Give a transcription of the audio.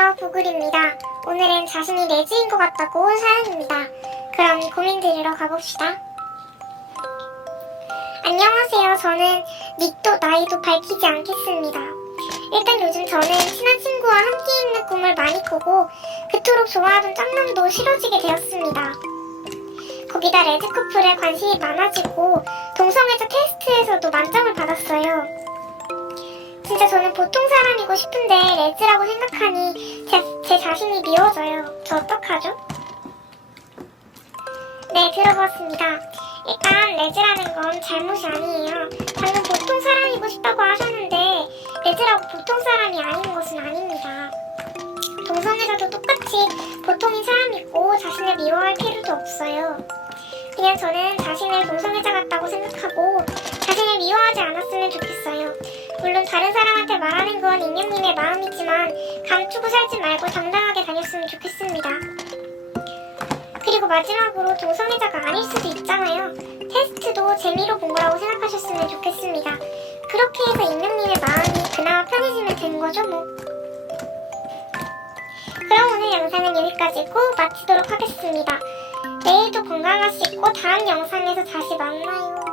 안녕하세요, 부글입니다. 오늘은 자신이 레즈인 것 같다고 온 사연입니다. 그럼 고민 드리러 가봅시다. 안녕하세요. 저는 닉도 나이도 밝히지 않겠습니다. 일단 요즘 저는 친한 친구와 함께 있는 꿈을 많이 꾸고 그토록 좋아하던 짝남도 싫어지게 되었습니다. 거기다 레즈 커플에 관심이 많아지고 동성애자 테스트에서도 만점을 받았어요. 진짜 저는 보통 싶은데 레즈라고 생각하니 제, 제 자신이 미워져요. 저 어떡하죠? 네, 들어봤습니다. 일단 레즈라는 건 잘못이 아니에요. 방금 보통 사람이고 싶다고 하셨는데 레즈라고 보통 사람이 아닌 것은 아닙니다. 동성애자도 똑같이 보통인 사람이고 자신을 미워할 필요도 없어요. 그냥 저는 자신을 동성애자 같다고 생각하고 다른 사람한테 말하는 건 인형님의 마음이지만 감추고 살지 말고 당당하게 다녔으면 좋겠습니다. 그리고 마지막으로 동성애자가 아닐 수도 있잖아요. 테스트도 재미로 본 거라고 생각하셨으면 좋겠습니다. 그렇게 해서 인형님의 마음이 그나마 편해지면 되는 거죠 뭐. 그럼 오늘 영상은 여기까지고 마치도록 하겠습니다. 내일도 건강하시고 다음 영상에서 다시 만나요.